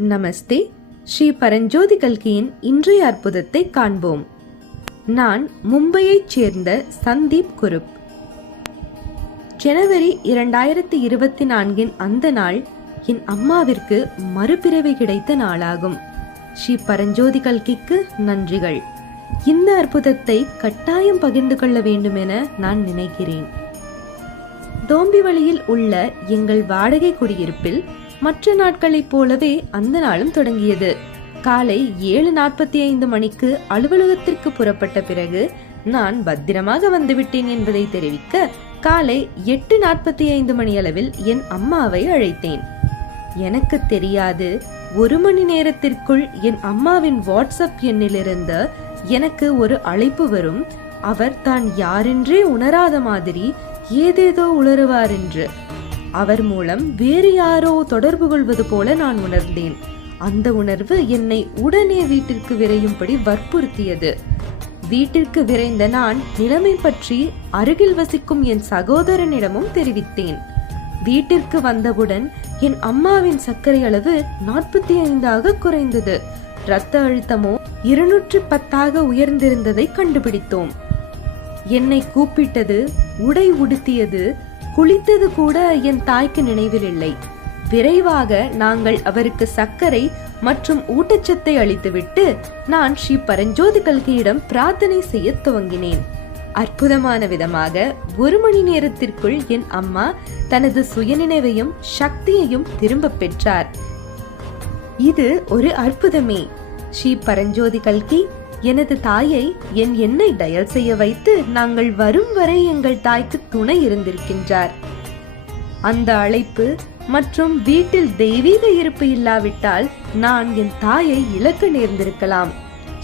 நமஸ்தே. ஸ்ரீ பரஞ்சோதி கல்கியின் இன்றைய அற்புதத்தை காண்போம். நான் மும்பையைச் சேர்ந்த சந்தீப் குருப். ஜனவரி 2024 அந்த நாள் என் அம்மாவிற்கு மறுபிறவி கிடைத்த நாளாகும். ஸ்ரீ பரஞ்சோதி கல்கிக்கு நன்றிகள். இந்த அற்புதத்தை கட்டாயம் பகிர்ந்து கொள்ள வேண்டும் என நான் நினைக்கிறேன். தோம்பிவளியில் உள்ள எங்கள் வாடகை குடியிருப்பில் மற்ற நாட்களைப் போலவே அந்த நாளும் தொடங்கியது. காலை 7:45 மணிக்கு அலுவலகத்திற்கு புறப்பட்ட பிறகு நான் பத்திரமாக வந்துவிட்டேன் என்பதை தெரிவிக்க காலை 8:45 மணியளவில் என் அம்மாவை அழைத்தேன். எனக்கு தெரியாது 1 மணி நேரத்திற்குள் என் அம்மாவின் வாட்ஸ்அப் எண்ணிலிருந்து எனக்கு ஒரு அழைப்பு வரும். அவர் தான் யாரென்றே உணராத மாதிரி ஏதேதோ உளறுவார் என்று. அவர் மூலம் வேறு யாரோ தொடர்பு கொள்வது போல நான் உணர்ந்தேன். அந்த உணர்வு என்னை உடனே வீட்டிற்கு விரையும்படி வற்புறுத்தியது. வீட்டிற்கு விரைந்த நான் நிலைமை பற்றி அருகில் வசிக்கும் என் சகோதரனிடமும் தெரிவித்தேன். வீட்டிற்கு வந்தவுடன் என் அம்மாவின் சர்க்கரை அளவு 45 குறைந்தது. இரத்த அழுத்தமோ 210 உயர்ந்திருந்ததை கண்டுபிடித்தோம். என்னை கூப்பிட்டது, உடை உடுத்தியது, குளித்தது கூட என் தாய்க்கு நினைவில் இல்லை. விரைவாக நாங்கள் அவருக்கு சர்க்கரை மற்றும் ஊட்டச்சத்தை அளித்துவிட்டு நான் ஸ்ரீ பரஞ்சோதி கல்கியிடம் பிரார்த்தனை செய்ய துவங்கினேன். அற்புதமான விதமாக 1 மணி நேரத்திற்குள் என் அம்மா தனது சுயநினைவையும் சக்தியையும் திரும்ப பெற்றார். இது ஒரு அற்புதமே. ஸ்ரீ பரஞ்சோதி கல்கி எனது தாயை என் எண்ணை டயல் செய்ய வைத்து நாங்கள் வரும் வரை எங்கள் தாய்க்கு துணை இருந்திருக்கின்றார். அந்த அழைப்பு மற்றும் வீட்டில் தெய்வீக இருப்பு இல்லாவிட்டால் நான் என் தாயை இழக்க நேர்ந்திருக்கலாம்.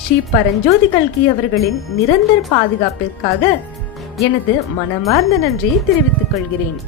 ஸ்ரீ பரஞ்சோதி கல்கி அவர்களின் நிரந்தர பாதுகாப்பிற்காக எனது மனமார்ந்த நன்றியை தெரிவித்துக் கொள்கிறேன்.